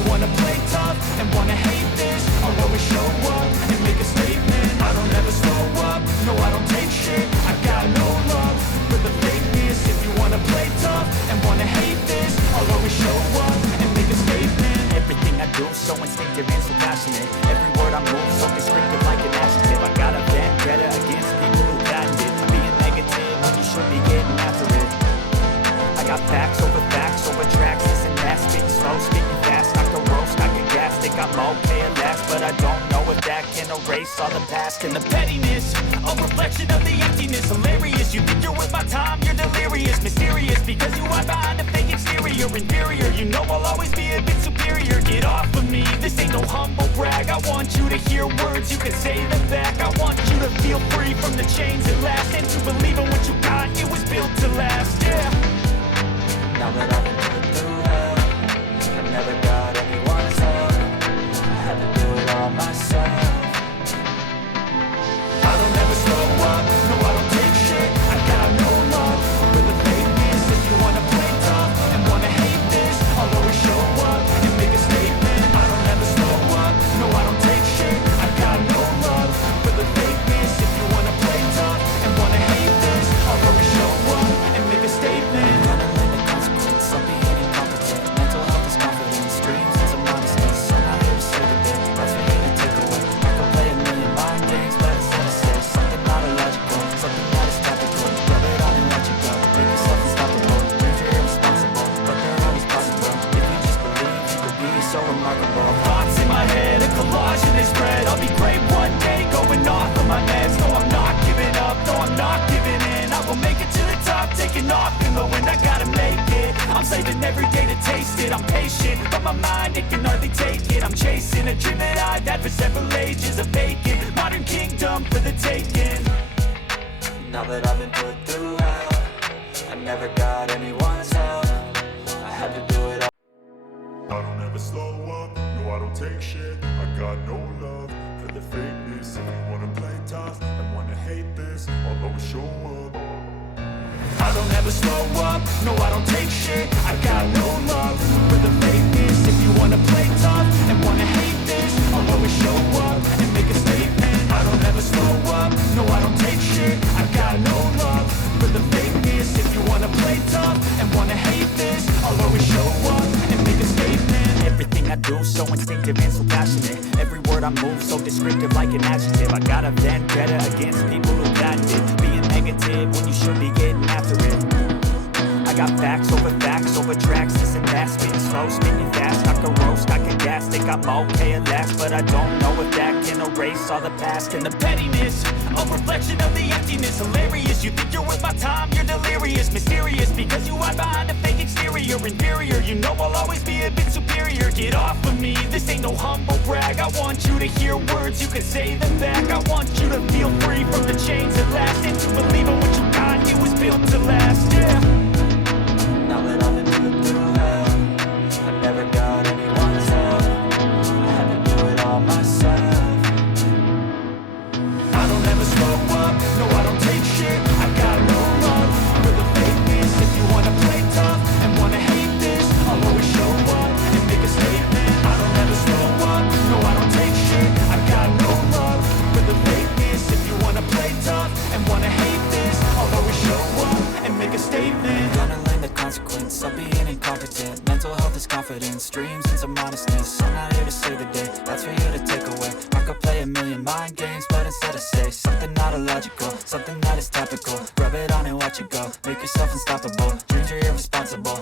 you wanna play tough and wanna hate this, I'll always show up and make a statement. I don't ever slow up, no I don't take shit. I got no love for the fakeness. If you wanna play tough and wanna hate this, I'll always show up and make a statement. Everything I do so instinctive and so passionate. Every word I move so descriptive like an adjective. I got a vendetta against people who patent it. Being negative when you should be getting after it. I got facts over tracks, this and that. Spitting slow, spitting fast, I can roast, I can gas. Think I'm okay at last, but I don't know if that can erase all the past. And the pettiness, a reflection of the emptiness. Hilarious, you think you're worth my time, you're delirious. Mysterious, because you are behind a fake exterior. Inferior, you know I'll always be a bit superior. Get off of me, this ain't no humble brag. I want you to hear words, you can say them back. I want you to feel free from the chains at last, and to believe in what you got, it was built to last, yeah. Now that I've been put through hell, I never got anyone's help. I had to do it all myself. I don't ever slow up, no I don't take shit. I got no love for the fakeness. If you wanna play tough and wanna hate this, I'll always show up and make a statement. I don't ever slow up, no I don't take shit. I got no love for the fakeness. If you wanna play tough and wanna hate this, I'll always show up and make a statement. Some being incompetent, mental health is confidence, dreams and some honesty. So I'm not here to save the day, that's for you to take away. I can play a million mind games, but instead I say something not illogical, something that is topical. Rub it on and let you go, make yourself unstoppable. Dreams are irresponsible, but they're always possible. If you just believe, you could be so remarkable. Thoughts in my head, a collage and they spread. I'll be great one day, going off of my meds. No, I'm not giving up, no, I'm not giving in. I will make it to the top, taking off in the wind. I gotta make it, I'm saving every day to taste it. I'm patient, but my mind, it can hardly take it. I'm chasing a dream that I've had for several ages. A vacant, modern kingdom for the taking. Now that I've been put through hell, I never got anyone's help. I had to do it all. I don't ever slow up, no I don't take shit. I got no love for the fakeness. If you wanna play tough and wanna hate this, I'll always show up. I don't ever slow up, no I don't take shit. I got no love for the fakeness. If you wanna play tough and wanna hate this, I'll always show up and make a statement. I don't ever slow up, no I don't take shit. I got no love for the fakeness. If you wanna play tough and wanna hate this, I'll always show up and make a statement. Everything I do so instinctive and so passionate. Every word I move so descriptive like an adjective. I got a vendetta against people who patent it. Being negative when you should be getting after it. I got facts over tracks, this and that. Spitting slow, spitting fast, I can roast, I can gas. Think I'm okay at last, but I don't know if that can erase all the past. And the pettiness, a reflection of the emptiness. Hilarious, you think you're worth my time, you're delirious. Mysterious, because you are behind a fake exterior. Inferior, you know I'll always be a bit superior. Get off of me, this ain't no humble brag. I want you to hear words, you can say them back. I want you to feel free from the chains at last, and to believe in what you got, it was built to last, yeah. Now that I've been put through hell, I never got anyone's help. I had to do it all myself. I don't ever slow up, no I don't take shit. I got no love for the fakeness. If you wanna play tough and wanna hate this, I'll always show up and make a statement. I don't ever slow up, no I don't take shit. I got no love for the fakeness. If you wanna play tough and wanna hate this, I'll always show up and make a statement. Gonna learn the consequence of being incompetent. Mental health is confidence, dreams and some honestness. I'm not here to save the day, that's for you to take away. I could play a million mind games, but instead I say something not illogical, something that is topical. Rub it on and watch it go, make yourself unstoppable. Dreams are irresponsible,